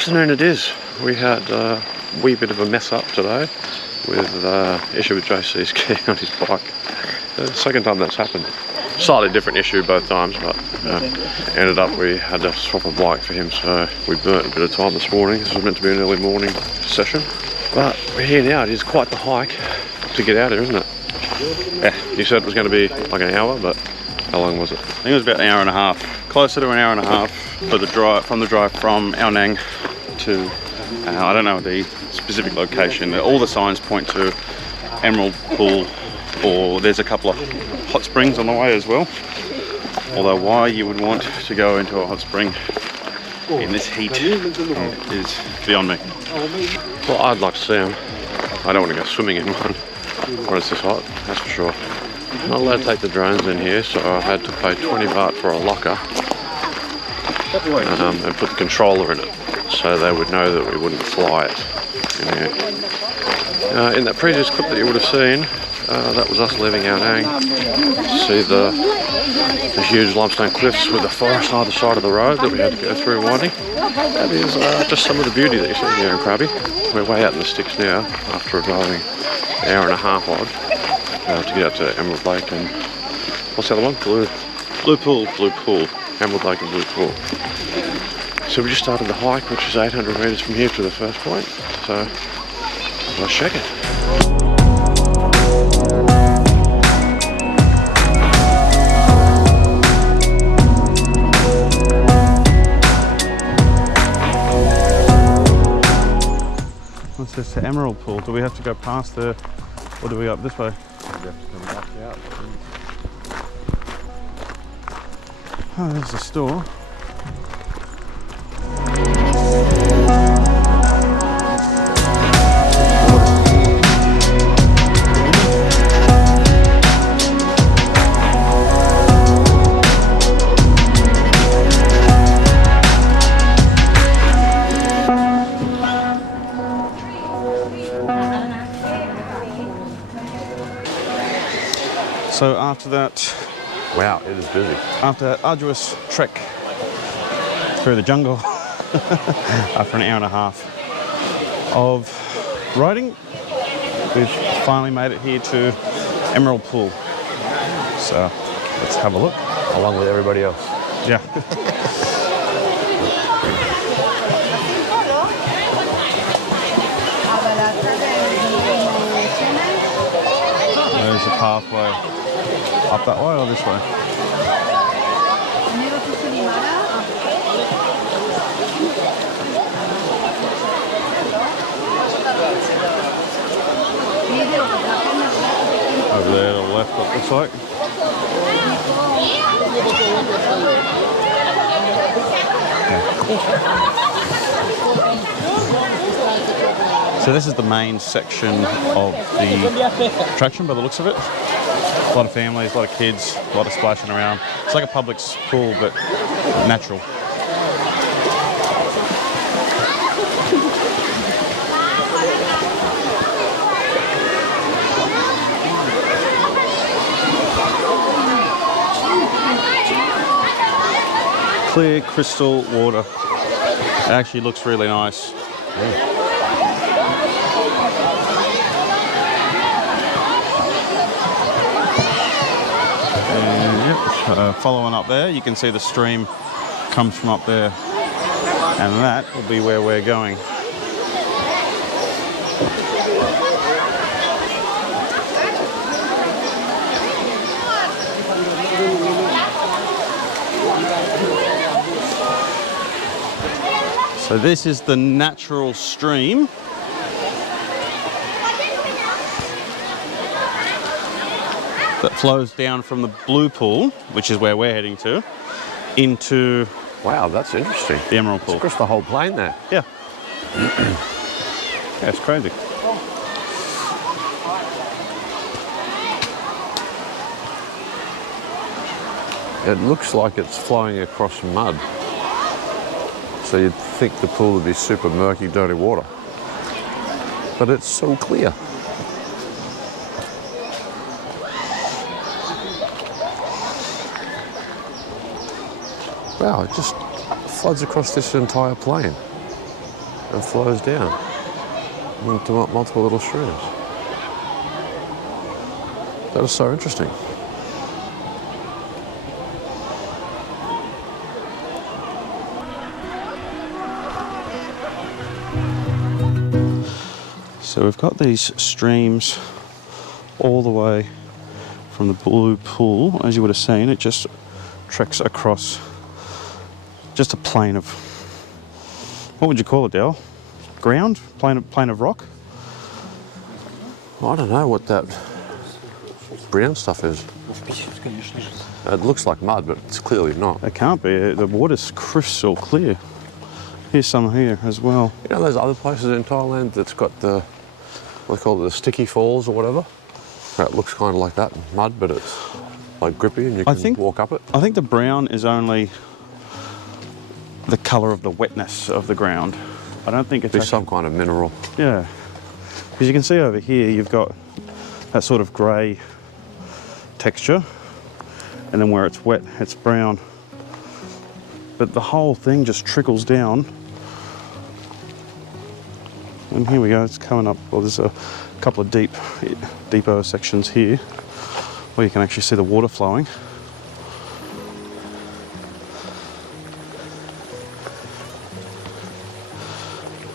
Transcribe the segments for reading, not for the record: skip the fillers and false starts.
Afternoon it is. We had a wee bit of a mess up today with issue with JC's key on his bike. The second time that's happened. Slightly different issue both times, but ended up we had to swap a bike for him, so we burnt a bit of time this morning. This was meant to be an early morning session, but we're here now. It is quite the hike to get out here, isn't it? Yeah, you said it was going to be like an hour, but how long was it? I think it was about an hour and a half, closer to an hour and a half for the drive from Ao Nang to I don't know the specific location. All the signs point to Emerald Pool, or there's a couple of hot springs on the way as well. Although why you would want to go into a hot spring in this heat is beyond me. Well, I'd like to see them. I don't want to go swimming in one when it's this hot, that's for sure. Not allowed to take the drones in here, so I had to pay 20 baht for a locker and put the controller in it, so they would know that we wouldn't fly it in here. In that previous clip that you would have seen, that was us leaving Ao Nang. See the huge limestone cliffs with the forest either side of the road that we had to go through winding. That is just some of the beauty that you see here in Krabi. We're way out in the sticks now after driving an hour and a half odd to get out to Emerald Lake and what's the other one? Blue Pool. Emerald Lake and Blue Pool. So we just started the hike, which is 800 metres from here to the first point. So let's check it. What's this, to Emerald Pool? Do we have to go past the, or do we go up this way? We have to come back out. Oh, there's the store. So after that, Wow, it is busy. after that arduous trek through the jungle, after an hour and a half of riding, we've finally made it here to Emerald Pool. So let's have a look. Along with everybody else. Yeah. There's the pathway. Up that way or this way? Over there to the left, it looks like. Yeah. So this is the main section of the attraction by the looks of it. A lot of families, a lot of kids, a lot of splashing around. It's like a public pool, but natural. Clear crystal water. It actually looks really nice. Yeah. Following up there, you can see the stream comes from up there, and that will be where we're going. So this is the natural stream. That flows down from the Blue Pool, which is where we're heading to, into... Wow, that's interesting. The Emerald Pool. It's across the whole plain there. Yeah. Yeah, it's crazy. It looks like it's flowing across mud. So you'd think the pool would be super murky, dirty water. But it's so clear. Wow, it just floods across this entire plain. and flows down into multiple little streams. That is so interesting. So we've got these streams all the way from the blue pool. As you would have seen, it just treks across just a plane of, what would you call it, Dale? Ground? Plane of rock? I don't know what that brown stuff is. It looks like mud, but it's clearly not. It can't be. The water's crystal clear. Here's some here as well. You know those other places in Thailand that's got the, what they call it, the sticky falls or whatever? It looks kind of like that, mud, but it's like grippy and you can walk up it. I think the brown is only the colour of the wetness of the ground. I don't think it's actually some kind of mineral. Yeah, because you can see over here you've got that sort of grey texture, and then where it's wet it's brown. But the whole thing just trickles down. And here we go, it's coming up. Well, there's a couple of deeper sections here where you can actually see the water flowing.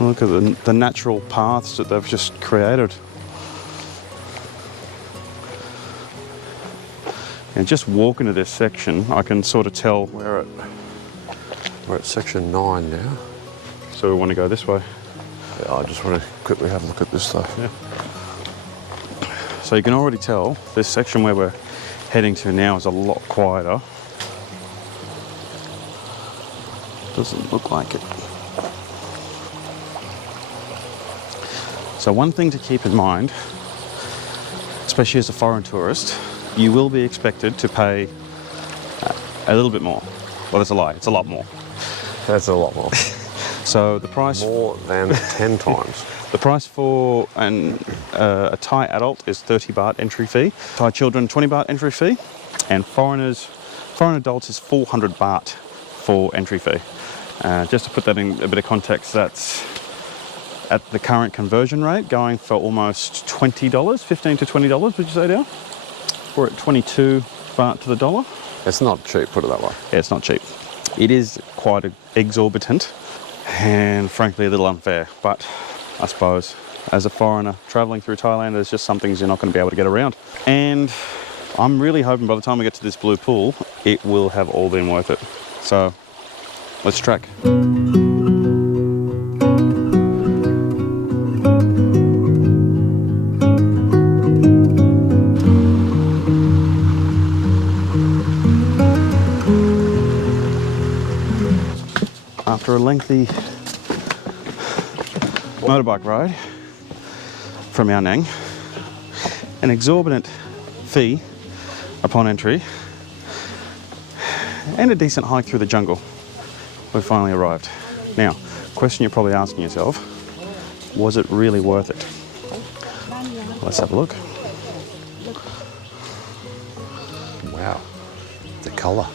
Look at the natural paths that they've just created. And just walking to this section, I can sort of tell We're at section 9 now. So we want to go this way. Yeah, I just want to quickly have a look at this stuff. Yeah. So you can already tell this section where we're heading to now is a lot quieter. Doesn't look like it. So one thing to keep in mind, especially as a foreign tourist, you will be expected to pay a little bit more. Well, that's a lie, it's a lot more. That's a lot more. So the price... More than 10 times. The price for a Thai adult is 30 baht entry fee. Thai children, 20 baht entry fee. And foreign adults is 400 baht for entry fee. Just to put that in a bit of context, that's at the current conversion rate, going for almost $20, $15 to $20, would you say, Dale? We're at 22 baht to the dollar. It's not cheap, put it that way. Yeah, it's not cheap. It is quite exorbitant and frankly a little unfair, but I suppose as a foreigner traveling through Thailand, there's just some things you're not going to be able to get around. And I'm really hoping by the time we get to this blue pool, it will have all been worth it. So let's trek. After a lengthy motorbike ride from Ao Nang, an exorbitant fee upon entry, and a decent hike through the jungle, we've finally arrived. Now, question you're probably asking yourself, was it really worth it? Let's have a look. Wow, the colour.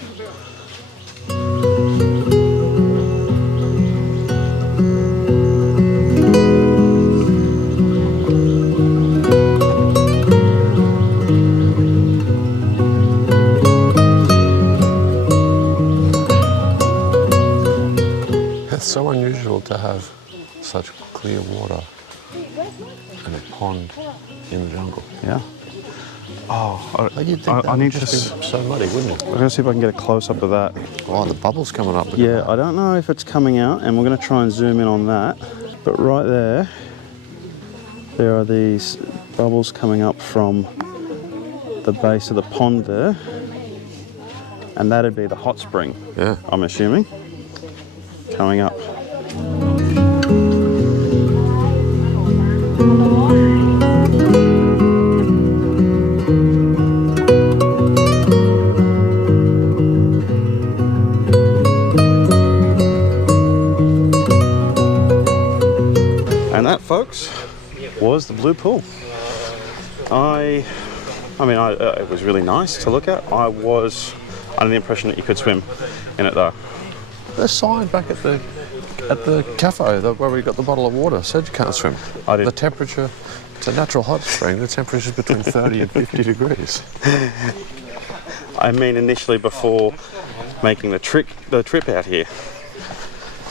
So unusual to have such clear water and a pond in the jungle. Yeah. Oh, I need to just so muddy, wouldn't it? I'm gonna see if I can get a close up of that. Oh, the bubble's coming up. Yeah, I don't know if it's coming out, and we're gonna try and zoom in on that. But right there are these bubbles coming up from the base of the pond there, and that'd be the hot spring. Yeah. I'm assuming. Coming up. And that, folks, was the blue pool. It was really nice to look at. I was under the impression that you could swim in it though. There's a sign back at the At the cafe, where we got the bottle of water, said you can't swim. I did. The temperature, it's a natural hot spring, the temperature is between 30 and 50 degrees. I mean, initially before making the trip out here,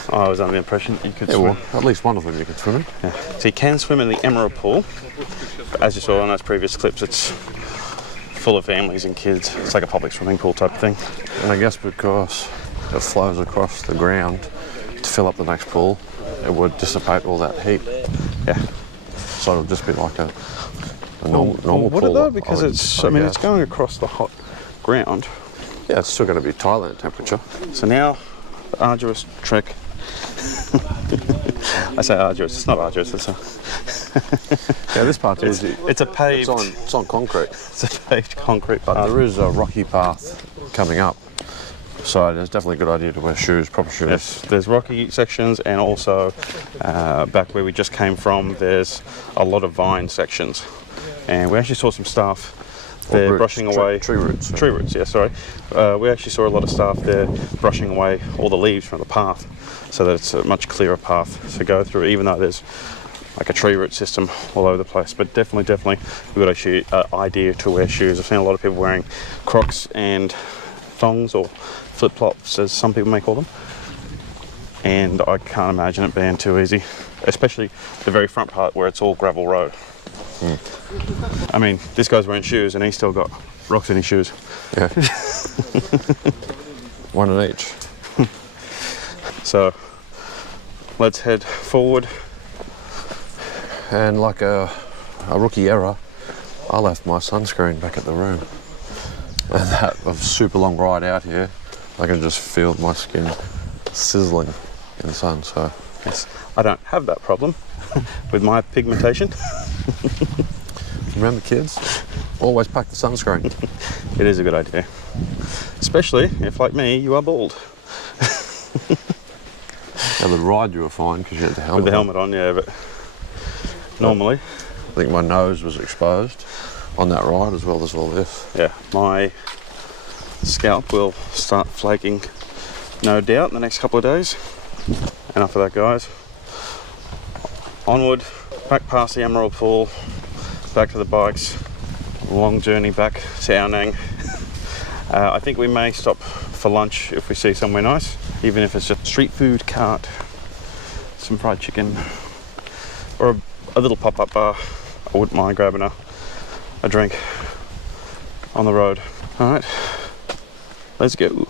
I was under the impression you could swim. Well, at least one of them you can swim in. Yeah. So you can swim in the emerald pool. But as you saw in those previous clips, it's full of families and kids. It's like a public swimming pool type of thing. And I guess because it flows across the ground to fill up the next pool, it would dissipate all that heat. Yeah. So it'll just be like a normal would pool. it though? Because it's going across the hot ground. Yeah, it's still going to be Thailand temperature. So now, the arduous trek. I say arduous, it's not arduous, it's Yeah, this part's easy. It's a paved... It's on concrete. It's a paved concrete But path. there is a rocky path coming up. So it's definitely a good idea to wear shoes, proper shoes. Yes, there's rocky sections, and also back where we just came from, there's a lot of vine sections. And we actually saw some staff there brushing away... Tree roots. Tree roots, yeah, sorry. We actually saw a lot of staff there brushing away all the leaves from the path, so that it's a much clearer path to go through, even though there's like a tree root system all over the place. But definitely a good idea to wear shoes. I've seen a lot of people wearing Crocs and thongs, or flip-flops as some people may call them, and I can't imagine it being too easy, especially the very front part where it's all gravel road. I mean, this guy's wearing shoes and he's still got rocks in his shoes. Yeah. One in each. So let's head forward. And like a rookie error, I left my sunscreen back at the room. And that was a super long ride out here. I can just feel my skin sizzling in the sun, so. Yes, I don't have that problem with my pigmentation. Remember, kids, always pack the sunscreen. It is a good idea, especially if, like me, you are bald. Yeah, the ride you were fine because you had the helmet. With the helmet on, yeah, but normally. I think my nose was exposed on that ride as well as all this. Yeah, my scalp will start flaking, no doubt, in the next couple of days. Enough of that, guys. Onward, back past the Emerald Pool, back to the bikes. Long journey back to Ao Nang. I think we may stop for lunch if we see somewhere nice, even if it's just a street food cart, some fried chicken, or a little pop-up bar. I wouldn't mind grabbing a drink on the road. All right, let's go.